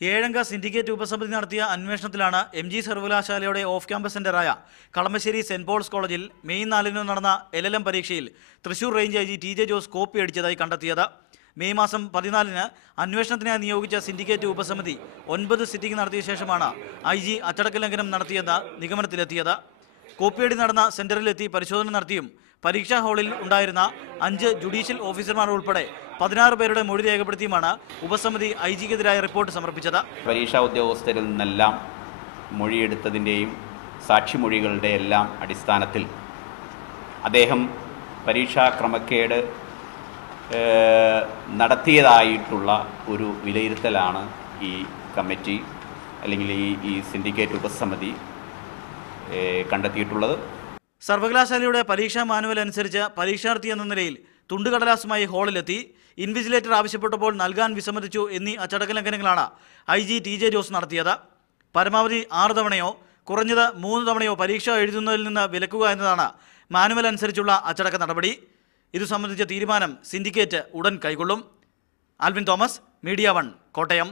ഏഴംഗ സിൻഡിക്കേറ്റ് ഉപസമിതി നടത്തിയ അന്വേഷണത്തിലാണ് MG സർവകലാശാലയുടെ ഓഫ് ക്യാമ്പസ് സെന്ററായ കളമശ്ശേരി സെന്റ് പോൾസ് കോളേജിൽ മെയ് 4 നടന്ന LLM പരീക്ഷയിൽ Thrissur range IG TJ Jose copy അടിച്ചതായി കണ്ടെത്തിയത്. മെയ് മാസം 14 അന്വേഷണത്തിനായി നിയോഗിച്ച സിൻഡിക്കേറ്റ് ഉപസമിതി 9 സിറ്റിംഗ് നടത്തിയ ശേഷമാണ് IG അച്ചടക്ക ലംഘനം നടത്തിയെന്ന നിഗമനത്തിലെത്തിയത്. കോപ്പിയടി നടന്ന സെന്ററിലെത്തി പരിശോധന നടത്തിയും പരീക്ഷാ ഹാളിൽ ഉണ്ടായിരുന്ന 5 ജുഡീഷ്യൽ ഓഫീസർമാർ ഉൾപ്പെടെ 16 പേരുടെ മൊഴി രേഖപ്പെടുത്തിയുമാണ് ഉപസമിതി IGക്കെതിരായ റിപ്പോർട്ട് സമർപ്പിച്ചത്. പരീക്ഷാ ഉദ്യോഗസ്ഥരിൽ നിന്നെല്ലാം മൊഴിയെടുത്തതിൻ്റെയും സാക്ഷിമൊഴികളുടെ എല്ലാം അടിസ്ഥാനത്തിൽ അദ്ദേഹം പരീക്ഷാ ക്രമക്കേട് നടത്തിയതായിട്ടുള്ള ഒരു വിലയിരുത്തലാണ് ഈ കമ്മിറ്റി അല്ലെങ്കിൽ ഈ സിൻഡിക്കേറ്റ് ഉപസമിതി കണ്ടെത്തിയിട്ടുള്ളത്. സർവകലാശാലയുടെ പരീക്ഷാ മാനുവൽ അനുസരിച്ച് പരീക്ഷാർത്ഥി എന്ന നിലയിൽ തുണ്ടുകടലാസുമായി ഹാളിലെത്തി ഇൻവിജിലേറ്റർ ആവശ്യപ്പെട്ടപ്പോൾ നൽകാൻ വിസമ്മതിച്ചു എന്നീ അച്ചടക്ക ലംഘനങ്ങളാണ് IG TJ ജോസ് നടത്തിയത്. പരമാവധി 6 തവണയോ കുറഞ്ഞത് 3 തവണയോ പരീക്ഷ എഴുതുന്നതിൽ നിന്ന് വിലക്കുക എന്നതാണ് മാനുവൽ അനുസരിച്ചുള്ള അച്ചടക്ക നടപടി. ഇതു സംബന്ധിച്ച തീരുമാനം സിൻഡിക്കേറ്റ് ഉടൻ കൈക്കൊള്ളും. Alvin Thomas, media 1, Kottayam.